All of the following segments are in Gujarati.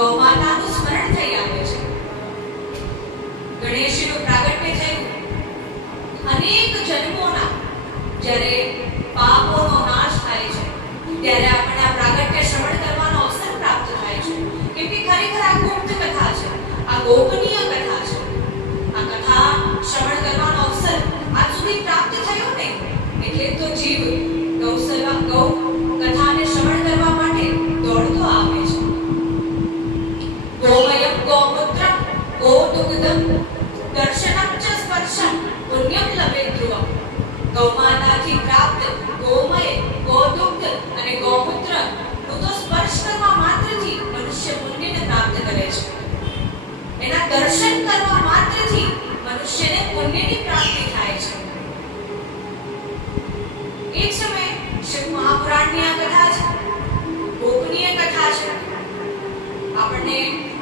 ગૌમાતાનું સ્મરણ થઈ આવે છે. ગણેશજીનું પ્રાગટ્ય થયું. અનેક જન્મોના જ્યારે પાપોનો નાશ થાય છે, ત્યારે આપણને આ પ્રાગટ્ય શ્રવણ કરવાનો અવસર પ્રાપ્ત થાય છે કેમ કે ખરેખર આ ગુપ્ત કથા છે આ ગોપનીય કથા છે આ કથા શ્રવણ કરવાનો અવસર આજ સુધી પ્રાપ્ત થયો ને એટલે તો જીવ ગૌ સેવા ગૌ કથાને શ્રવણ કરવા માટે દોડતો આવે છે ગોદુગ્ધમ દર્શનમ ચ સ્પર્શમ પુણ્યમ લભે ધ્રુવમ ગૌમાતાથી પ્રાપ્ત ગોમય ગોદુગ્ધ અને ગૌમૂત્રનું સ્પર્શ કરવા માત્રથી મનુષ્ય પુણ્યને પ્રાપ્ત કરે છે. એના દર્શન માત્રથી મનુષ્યને પુણ્યની પ્રાપ્તિ થાય છે.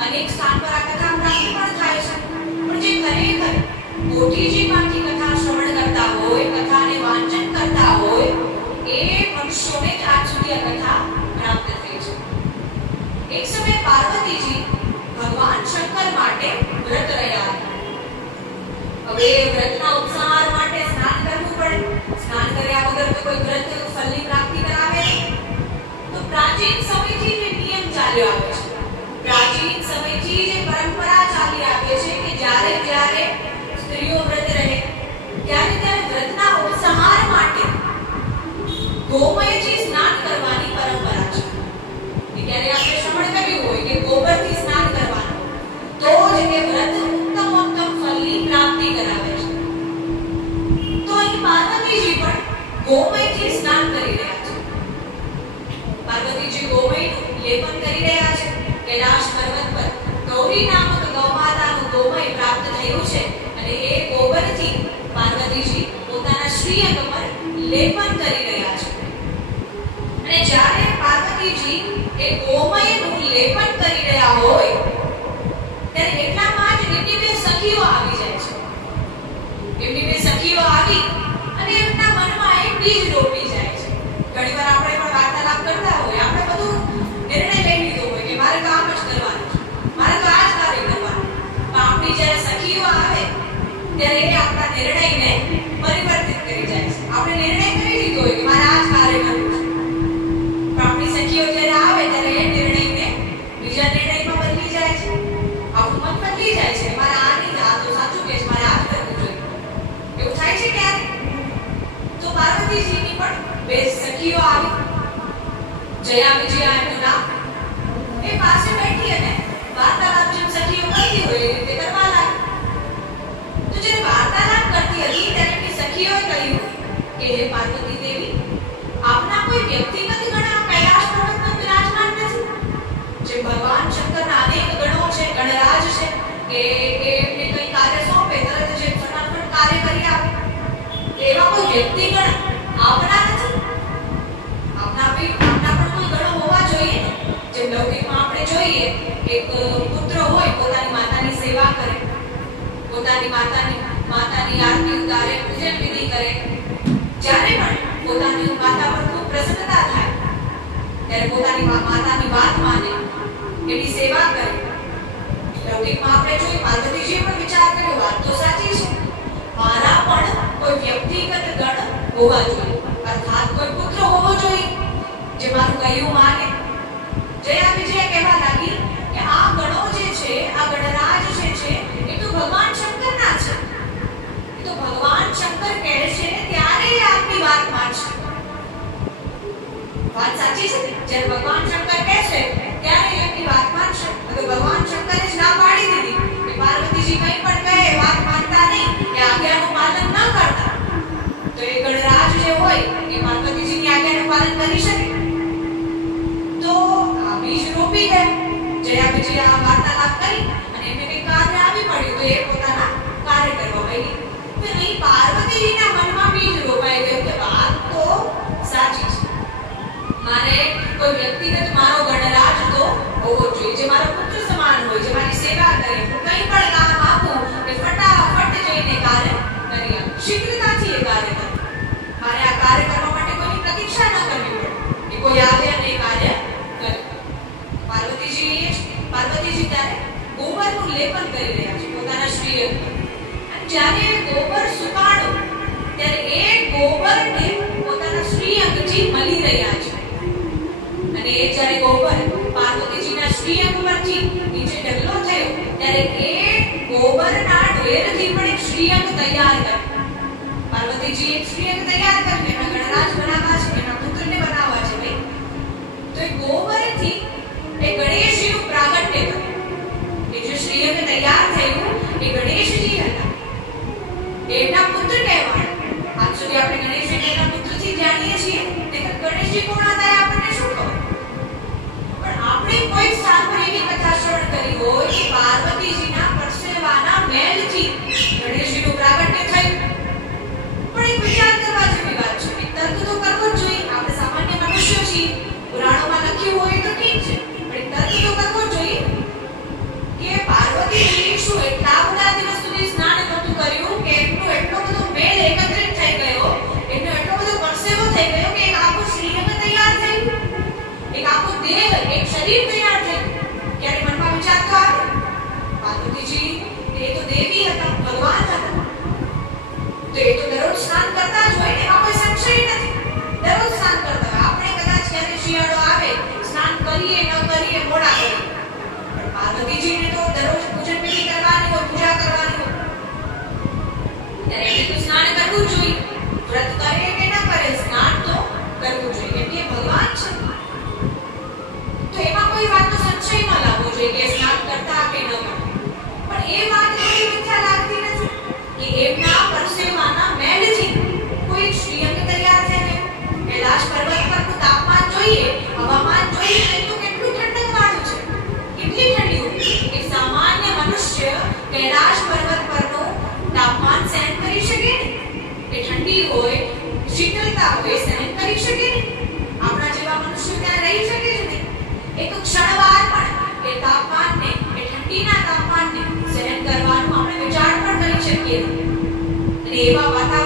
અનેક સ્થાન પર આ કથા પ્રાપ્તિ પણ થાય છે પણ જે ખરેખર મોટીજીમાંથી કથા શ્રવણ કરતા હોય કથાને વાંચન કરતા હોય એ મનુષ્યોને જ આજ સુધી આ કથા પ્રાપ્ત થઈ છે એક સમયે પાર્વતીજી ભગવાન શંકર માટે વ્રત રહ્યા હતા હવે વ્રતના ઉપસાર માટે સ્નાન કરવું પડે સ્નાન કર્યા વગર તો કોઈ વ્રત ફલની પ્રાપ્તિ કરાવે નહીં તો પ્રાચીન સમયથી જે નિયમ ચાલ્યો આવે ગોમયથી સ્નાન કરવાની પરંપરા છે. ત્યારે આપણે શ્રવણ કર્યું હોય કે ગોબરથી સ્નાન કરવાનું, તો જ એ વ્રત ઉત્તમ ઉત્તમ ફલની પ્રાપ્તિ કરાવે છે. તો અહીં પાર્વતીજી પણ ગોમયથી સ્નાન કરી રહ્યા છે. પાર્વતીજી ગોમયનું લેપન કરી રહ્યા છે. કૈલાશ પર્વત પર ગૌરી નામક ગૌમાતાનું ગોમય પ્રાપ્ત થયું છે અને એ ગોબરથી પાર્વતીજી પોતાના શ્રીઅંગ પર લેપન કરી રહ્યા છે. અને જ્યારે પાર્વતીજી એ ગોમયનું લેપન કરી રહ્યા હોય ત્યારે એટલામાં જ એમની બે સખીઓ આવી જાય છે એમની બે સખીઓ આવી અને એમના મનમાં એક બીજ રોપી જાય છે ઘણીવાર આપણે પણ વાર્તાલાપ કરતા હોય આપણે બધું નિર્ણય લઈ લીધો હોય કે મારે તો આમ જ કરવાનું છે મારે તો આ જ કાર્ય કરવાનું પણ આપણી જ્યારે સખીઓ આવે ત્યારે એ આપણા નિર્ણયને પરિવર્તિત કરી જાય છે આપણે નિર્ણય કરી લીધો હોય કે મારે આ જ કાર્ય કરવું છે પણ આપણી સખીઓ જ્યારે આવે ત્યારે એ નિર્ણયને બીજા નિર્ણયમાં બદલી જાય છે આપણું મત બદલી જાય છે મારે આ નહીં આ તો સાચું કે છે મારે આ જ કરવું જોઈએ એવું થાય છે ક્યારે તો પાર્વતીજીની પણ બે સખીઓ આવી જયા વિજયા એમનું એ પાસે બેઠી અને વાર્તાલાપ જેમ સખીઓ કરતી હોય એ રીતે કરવા લાગી. તો જે વાર્તાલાપ કરતી હતી ત્યારે એમની સખીઓએ કહ્યું કે, હે પાર્વતી દેવી આપના કોઈ વ્યક્તિગત એક પુત્ર હોય, પોતાની માતાની સેવા કરે. પોતાની માતાની માતાની આરતી ઉતારે, પૂજન વિધિ કરે. જ્યારે પણ પોતાની માતા પર ખૂબ પ્રસન્નતા થાય, ત્યારે પોતાની માતાની વાત માને, એની સેવા કરે. લૌકિકમાં આપણે જોઈએ પાર્વતીજીએ પણ વિચાર કર્યો, વાત તો સાચી છે. મારા પણ કોઈ વ્યક્તિગત ગણ હોવા જોઈએ, અર્થાત કોઈ પુત્ર હોવો જોઈએ, જે મારું કહ્યું માને. જયા વિજય કહેવા લાગી આ વાત સાચી છે? ત્યારે વાત માનશે ભગવાન શંકરે જ ના પાડી દીધી કે કંઈ પણ કહે વાત માનતા નહીં કે આજ્ઞાનું પાલન ન કરતા. તો એ ગણરાજ જે હોય, એ પાર્વતીજીની આજ્ઞાનું પાલન કરી શકે? તો બીજ રોપી ગયા જયા પછી આ વાર્તાલાપ ગોબર સુકાણો, ત્યારે એ ગોબરને પોતાના શ્રી અંગજી મળી રહ્યા છે. અને એ જ્યારે ગોબર પાર્વતીજીના શ્રી અંગ પરથી નીચે ઢગલો થયો, ત્યારે એ ગોબરના ઢેરથી પણ એક શ્રી અંગ તૈયાર કર્યો. પાર્વતીજી એક શ્રી અંગ તૈયાર કર્યો. એના પુત્ર કહેવાય. દેહ એક પણ 爸爸。